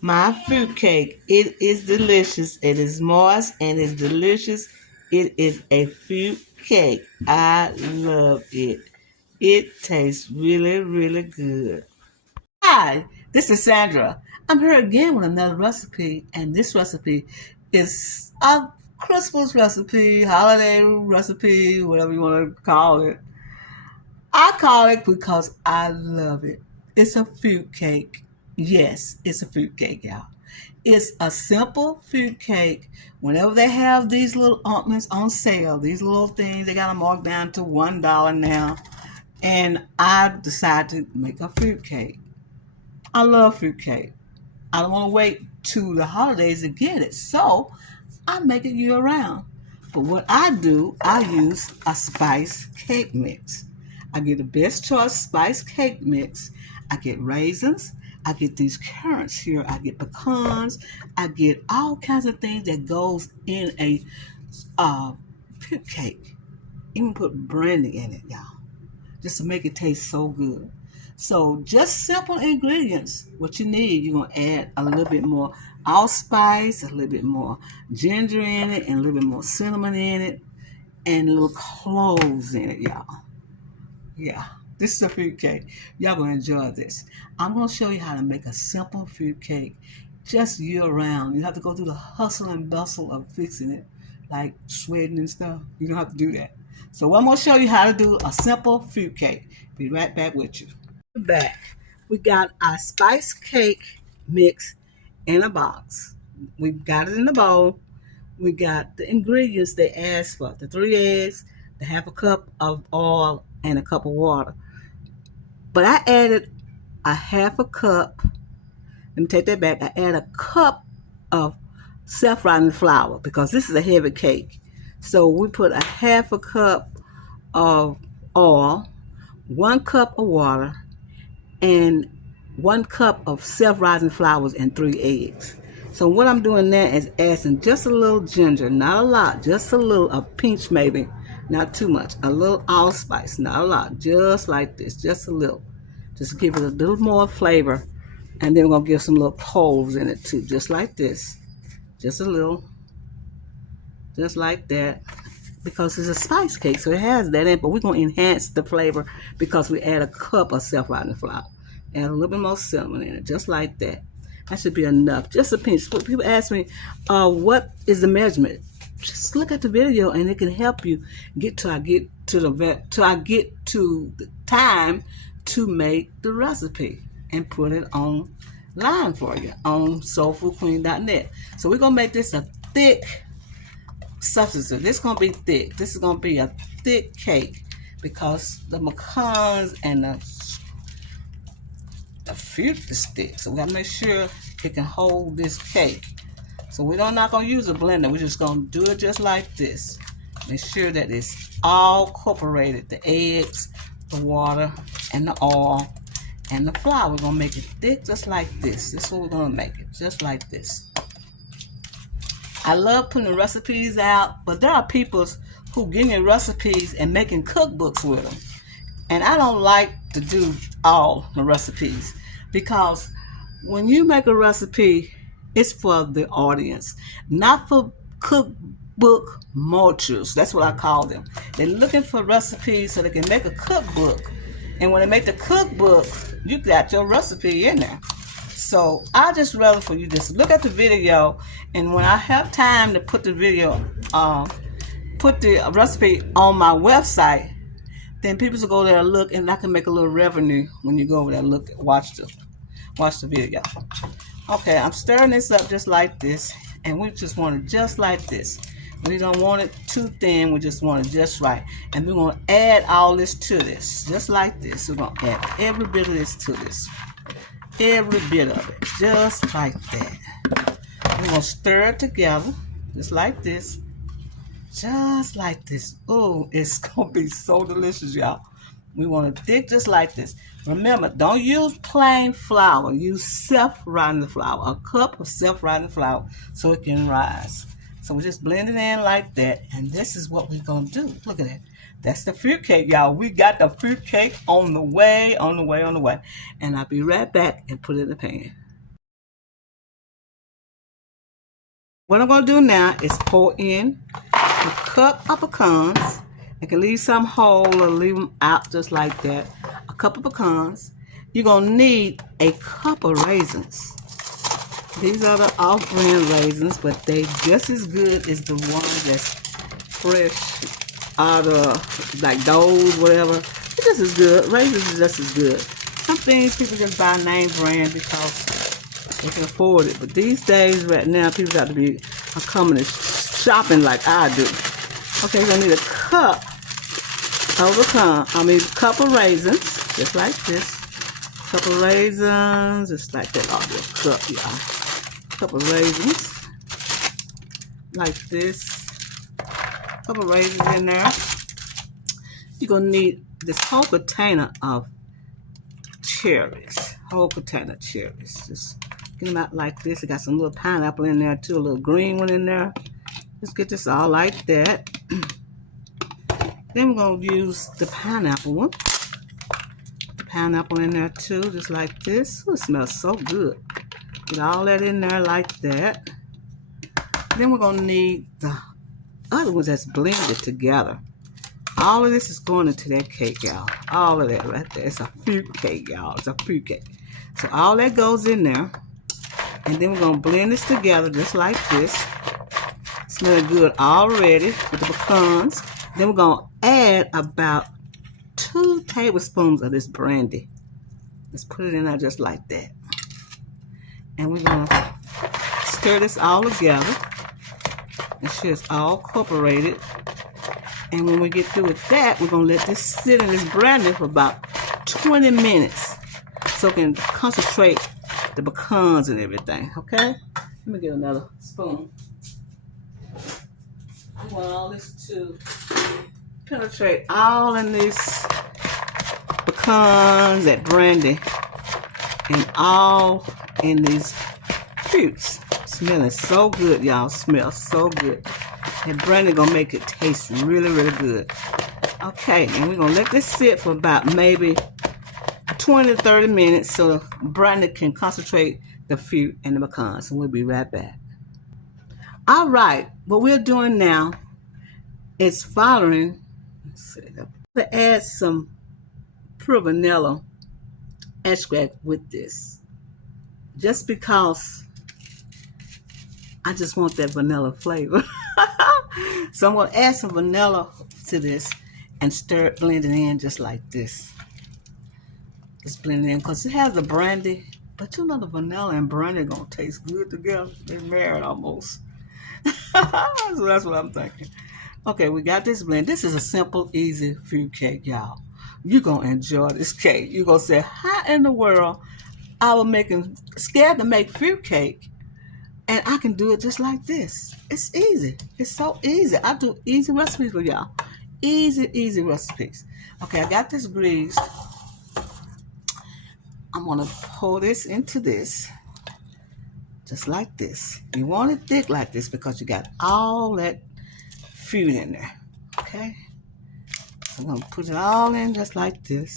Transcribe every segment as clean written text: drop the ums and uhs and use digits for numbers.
My fruit cake. It is delicious. It is moist and it's delicious. It is a fruit cake. I love it. It tastes really, really good. Hi, this is Sandra. I'm here again with another recipe, and this recipe is a Christmas recipe, holiday recipe, whatever you want to call it. I call it because I love it. It's a fruit cake. Yes, it's a fruit cake, y'all. It's a simple fruit cake. Whenever they have these little ointments on sale, these little things, they got them marked down to $1 now. And I decided to make a fruit cake. I love fruit cake. I don't want to wait to the holidays to get it. So I make it year round. But what I do, I use a spice cake mix. I get the best choice spice cake mix. I get raisins. I get these currants here. I get pecans. I get all kinds of things that goes in a fruit cake. Even put brandy in it, y'all, just to make it taste so good. So just simple ingredients. What you need, you're gonna add a little bit more allspice, a little bit more ginger in it, and a little bit more cinnamon in it, and little cloves in it, y'all. Yeah, this is a fruit cake. Y'all gonna enjoy this. I'm gonna show you how to make a simple fruit cake just year round. You have to go through the hustle and bustle of fixing it, like sweating and stuff. You don't have to do that. So I'm gonna show you how to do a simple fruit cake. Be right back with you. Back. We got our spice cake mix in a box. We've got it in the bowl. We got the ingredients they asked for: the 3 eggs, the half a cup of oil, and a cup of water. But I added a half a cup. Let me take that back. I add a cup of self-rising flour because this is a heavy cake. So we put a half a cup of oil, 1 cup of water, and 1 cup of self-rising flours and 3 eggs. So what I'm doing now is adding just a little ginger, not a lot, just a little, a pinch maybe, not too much, a little allspice, not a lot, just like this, just a little. Just give it a little more flavor. And then we're going to give some little cloves in it too, just like this. Just a little, just like that. Because it's a spice cake, so it has that in it, but we're going to enhance the flavor because we add a cup of self-rising flour. Add a little bit more cinnamon in it, just like that. That should be enough, just a pinch. People ask me, what is the measurement? Just look at the video and it can help you get to the time to make the recipe and put it online for you on soulfoodqueen.net. So we're going to make this a thick substance. This is gonna be thick. This is gonna be a thick cake because the pecans and the fruit is thick. So we gotta make sure it can hold this cake. So we're not gonna use a blender. We're just gonna do it just like this. Make sure that it's all incorporated. The eggs, the water, and the oil, and the flour. We're gonna make it thick just like this. This is what we're gonna make it, just like this. I love putting recipes out, but there are people who give me recipes and making cookbooks with them. And I don't like to do all the recipes because when you make a recipe, it's for the audience, not for cookbook mochers. That's what I call them. They're looking for recipes so they can make a cookbook. And when they make the cookbook, you got your recipe in there. So I just rather for you just look at the video, and when I have time to put the video, put the recipe on my website, then people will go there and look, and I can make a little revenue when you go over there and look, watch the video. Okay, I'm stirring this up just like this, and we just want it just like this. We don't want it too thin. We just want it just right, and we're gonna add all this to this, just like this. We're gonna add every bit of this to this. Every bit of it, just like that. We're gonna stir it together, just like this, just like this. Oh, it's gonna be so delicious, y'all. We want it thick, just like this. Remember, don't use plain flour. Use self-rising flour, a cup of self-rising flour, so it can rise. So we just blend it in like that, and this is what we're gonna do. Look at that. That's the fruit cake, y'all. We got the fruit cake on the way, on the way, on the way. And I'll be right back and put it in the pan. What I'm going to do now is pour in a cup of pecans. I can leave some whole or leave them out just like that. A cup of pecans. You're going to need a cup of raisins. These are the off-brand raisins, but they just as good as the ones that's fresh out of like those, whatever. It's just as good. Raisins is just as good. Some things people just buy name brand because they can afford it. But these days, right now, people got to be coming and shopping like I do. Okay, so I need a cup of cup of raisins, just like this. Cup of raisins, just like that. I'll do a cup, y'all. Cup of raisins, like this. Cup of raisins in there. You're gonna need this whole container of cherries. Whole container of cherries. Just get them out like this. It got some little pineapple in there too, a little green one in there. Just get this all like that. Then we're gonna use the pineapple one. The pineapple in there too, just like this. Ooh, it smells so good. Get all that in there like that. Then we're gonna need the other ones that's blended together. All of this is going into that cake, y'all. All of that right there. It's a fruit cake, y'all. It's a fruit cake. So all that goes in there. And then we're gonna blend this together just like this. Smelling good already with the pecans. Then we're gonna add about 2 tablespoons of this brandy. Let's put it in there just like that. And we're gonna stir this all together. Make sure it's all incorporated. And when we get through with that, we're gonna let this sit in this brandy for about 20 minutes so it can concentrate the pecans and everything, okay? Let me get another spoon. I want all this to penetrate all in these pecans, that brandy, and all in these fruits. Smelling so good, y'all. Smells so good. And brandy gonna make it taste really, really good. Okay, and we're gonna let this sit for about maybe 20 to 30 minutes so the brandy can concentrate the fruit and the pecans. And we'll be right back. All right, what we're doing now is following. Let's see, to add some pure vanilla extract with this, just because I just want that vanilla flavor. So I'm going to add some vanilla to this and stir it, blend it in just like this. Just blend it in because it has the brandy, but you know the vanilla and brandy are going to taste good together. They're married almost. So that's what I'm thinking. Okay, we got this blend. This is a simple, easy fruit cake, y'all. You're going to enjoy this cake. You're going to say, how in the world I was scared to make fruit cake, and I can do it just like this. It's easy. It's so easy. I do easy recipes for y'all. Easy, easy recipes. Okay, I got this greased. I'm going to pour this into this. Just like this. You want it thick like this because you got all that fruit in there. Okay? So I'm going to put it all in just like this.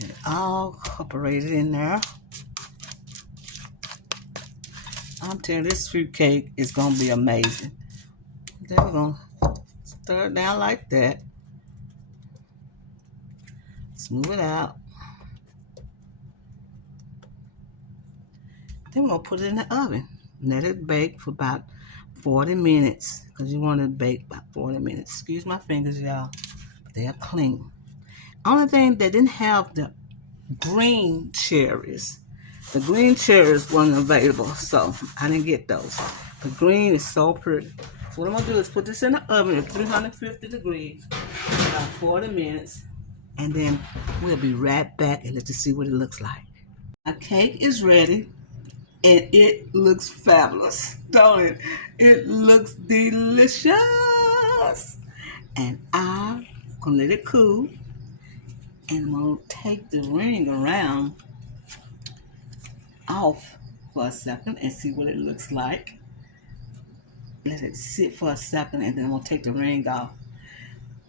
And all incorporated in there. I'm telling you, this fruit cake is going to be amazing. Then we're going to stir it down like that. Smooth it out. Then we're going to put it in the oven. Let it bake for about 40 minutes. Because you want it to bake about 40 minutes. Excuse my fingers, y'all. They're clean. Only thing, they didn't have the green cherries. The green cherries weren't available, so I didn't get those. The green is so pretty. So what I'm going to do is put this in the oven at 350 degrees for about 40 minutes. And then we'll be right back and let you see what it looks like. Our cake is ready. And it looks fabulous, don't it? It looks delicious. And I'm going to let it cool. And I'm going to take the ring around off for a second and see what it looks like. Let it sit for a second and then I'm going to take the ring off.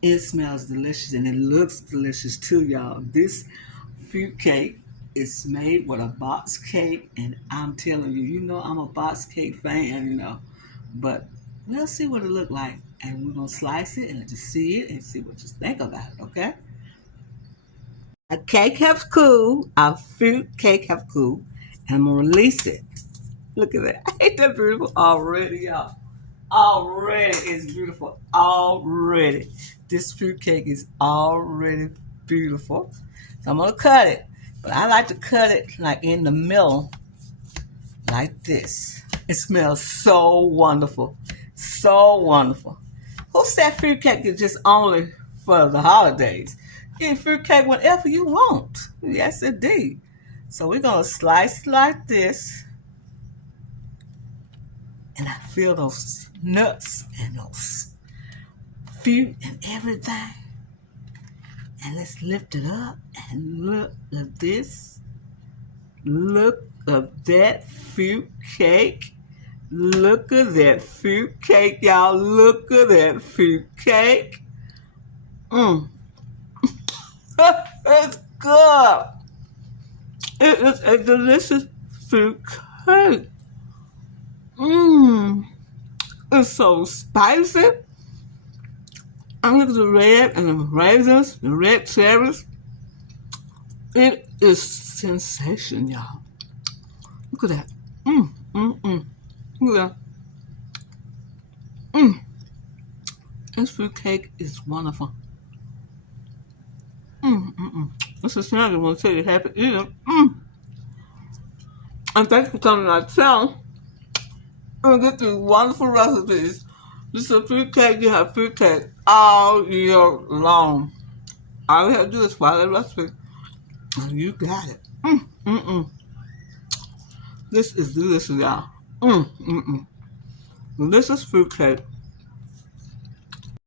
It smells delicious and it looks delicious too, y'all. This fruit cake It's made with a box cake, and I'm telling you, I'm a box cake fan. But we'll see what it look like, and we're gonna slice it and just see it and see what you think about it. Okay? A cake have cooled, our fruit cake have cooled, and I'm gonna release it. Look at that. Ain't that beautiful already, y'all? Already it's beautiful. Already. This fruit cake is already beautiful. So I'm gonna cut it. But I like to cut it like in the middle, like this. It smells so wonderful. So wonderful. Who said fruit cake is just only for the holidays? You eat fruit cake whenever you want. Yes, indeed. So we're gonna slice it like this, and I feel those nuts and those fruit and everything. And let's lift it up and look at this. Look at that fruit cake. Look at that fruit cake, y'all. Look at that fruit cake. Mmm. It's good. It is a delicious fruit cake. Mmm. It's so spicy. And look at the red and the raisins, the red cherries. It is sensation, y'all. Look at that. Look at that. This fruit cake is wonderful. This is not going to tell you happy eating. And thanks for coming to our channel and get these wonderful recipes. This is a fruit cake. You have fruit cake all year long. All you have to do is follow the recipe, and you got it. This is delicious, y'all. Delicious fruit cake.